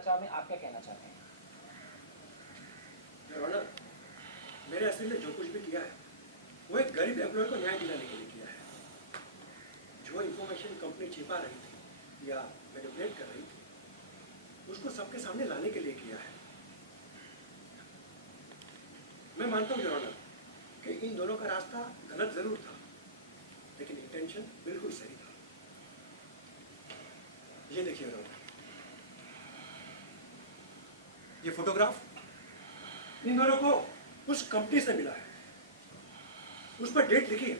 बचाव में आप क्या कहना चाहते हैं? मेरे असली ने जो कुछ भी किया है वो एक गरीब एम्प्लॉय को न्याय दिलाने के लिए किया है। जो इंफॉर्मेशन कंपनी छिपा रही थी या मैनिपुलेट कर रही थी उसको सबके सामने लाने के लिए किया है। मैं मानता हूँ योर ऑनर कि इन दोनों का रास्ता गलत जरूर था, लेकिन इंटेंशन बिल्कुल सही था। ये देखिए योर ऑनर, ये फोटोग्राफ इन दोनों को उस कंपनी से मिला है। उस पर डेट लिखी है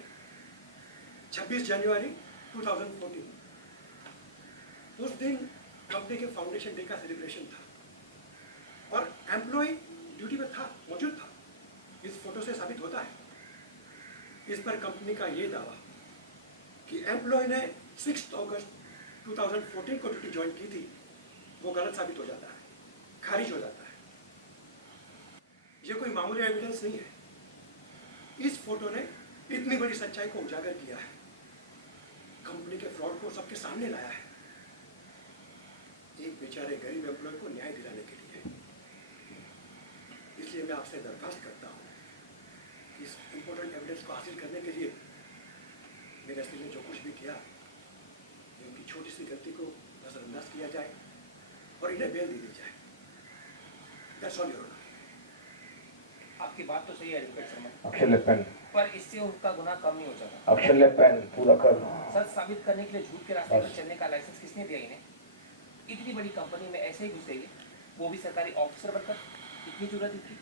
26 जनवरी 2014। उस दिन कंपनी के फाउंडेशन डे का सेलिब्रेशन था और एम्प्लॉय ड्यूटी पे था, मौजूद था। इस फोटो से साबित होता है। इस पर कंपनी का यह दावा कि एम्प्लॉय ने 6 अगस्त 2014 को ड्यूटी ज्वाइन की थी वो गलत साबित हो जाता है, खारिज हो जाता है। ये कोई मामूली एविडेंस नहीं है। इस फोटो ने इतनी बड़ी सच्चाई को उजागर किया है, कंपनी के फ्रॉड को सबके सामने लाया है, एक बेचारे गरीब एम्प्लॉय को न्याय दिलाने के लिए। इसलिए मैं आपसे दरखास्त करता हूं कि इस इंपॉर्टेंट एविडेंस को हासिल करने के लिए मेरे असली ने जो कुछ भी किया इनकी छोटी सी गलती को नजरअंदाज किया जाए और इन्हें बेल दे दी जाए। That's all your honour. आपकी बात तो सही है एडवोकेट शर्मा, अक्षर ले पेन, पर इससे उनका गुनाह कम नहीं हो जाता। अक्षर ले पेन, पूरा कर। सच साबित करने के लिए झूठ के रास्ते पर चलने का लाइसेंस किसने दिया इन्हें? इतनी बड़ी कंपनी में ऐसे ही घुसेंगे, वो भी सरकारी ऑफिसर बनकर। इतनी जरूरत थी?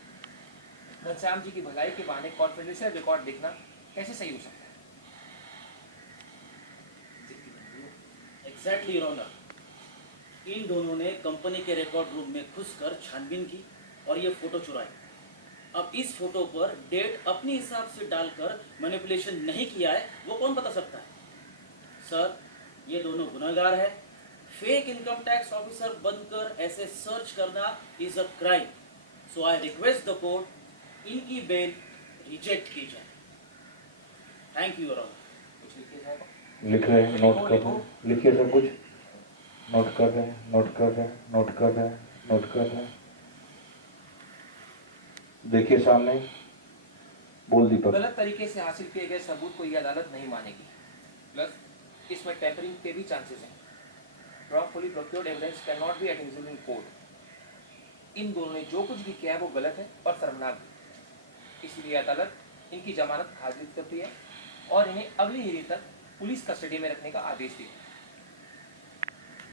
घनश्याम जी की भलाई के बहाने कॉन्फिडेंशियल रिकॉर्ड देखना कैसे सही हो सकता है? एग्जैक्टली योर ऑनर, इन दोनों ने कंपनी के रिकॉर्ड रूम में घुसकर छानबीन की और ये फोटो चुराई। अब इस फोटो पर डेट अपने हिसाब से डालकर मैनिपुलेशन नहीं किया है वो कौन बता सकता है? सर, ये दोनों गुनहगार है। फेक इनकम टैक्स ऑफिसर बनकर ऐसे सर्च करना is a crime. So I request the court इनकी बेल रिजेक्ट की जाए। Thank you your honour. कुछ लिखिए साहब। लिख रहे हैं, नोट कर रहे हैं, लिखिए सब कुछ। नोट कर रहे हैं, नोट कर रहे हैं, नोट कर रहे हैं, नोट कर रहे हैं। देखिए सामने, बोल दीपक। गलत तरीके से हासिल किए गए सबूत को यह अदालत नहीं मानेगी। प्लस इसमें टेम्परिंग के भी चांसेस हैं। wrongfully procured evidence cannot be admissible in court। इन दोनों ने जो कुछ भी किया है वो गलत है और शर्मनाक है। इसलिए अदालत इनकी जमानत खारिज करती है और इन्हें अगली हियरिंग तक पुलिस कस्टडी में रखने का आदेश दिया।